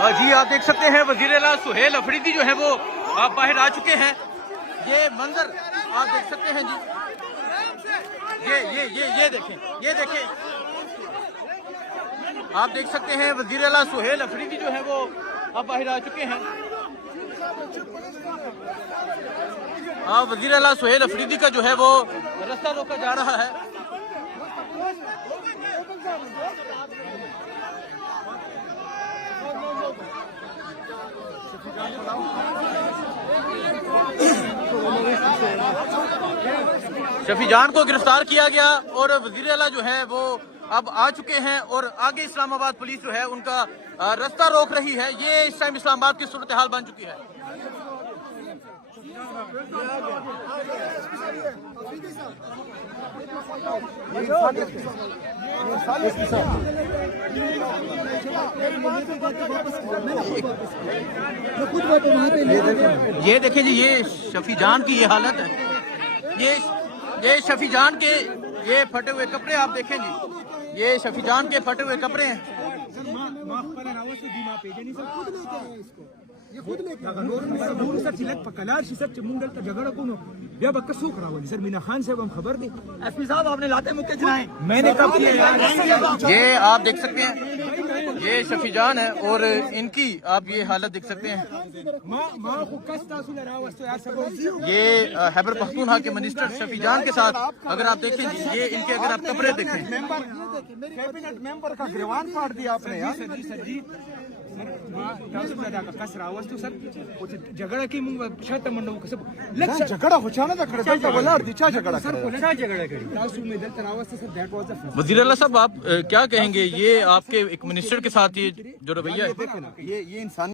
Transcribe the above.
जी आप देख सकते हैं वजीर आला सुहेल अफरीदी जो है वो बाहर आ चुके हैं। ये मंजर आप देख सकते हैं जी। ये देखें आप देख सकते हैं वजीर आला सुहेल अफरीदी जो है वो अब बाहर आ चुके हैं। वजीर आला सुहेल अफरीदी का जो है वो रास्ता रोका जा रहा है। शफी जान को गिरफ्तार किया गया और वजीर आला जो है वो अब आ चुके हैं और आगे इस्लामाबाद पुलिस जो है उनका रास्ता रोक रही है। ये इस टाइम इस्लामाबाद की सूरत हाल बन चुकी है। ये देखें जी, ये शफी जान की ये हालत है। ये शफी जान के ये फटे हुए कपड़े आप देखें जी। ये शफी जान के फटे हुए कपड़े हैं। एसपी साहब आपने लाते मुक्के चलाए, मैंने कब किया? ये आप देख सकते हैं, ये शफी जान है और इनकी आप ये हालत देख सकते हैं। ये खैबर पख्तूनख्वा के मिनिस्टर शफी जान के साथ अगर आप देखें, ये इनके अगर आप कपड़े देखें, कैबिनेट मेंबर का गिरवान फाड़ दिया आपने यार। झगड़ा की छत मंडव कसं झगड़ा होचाना झगड़ा वज़ीर आला साहब आप क्या कहेंगे? ये आपके एक मिनिस्टर के साथ ये जो रवैया है, ये इंसान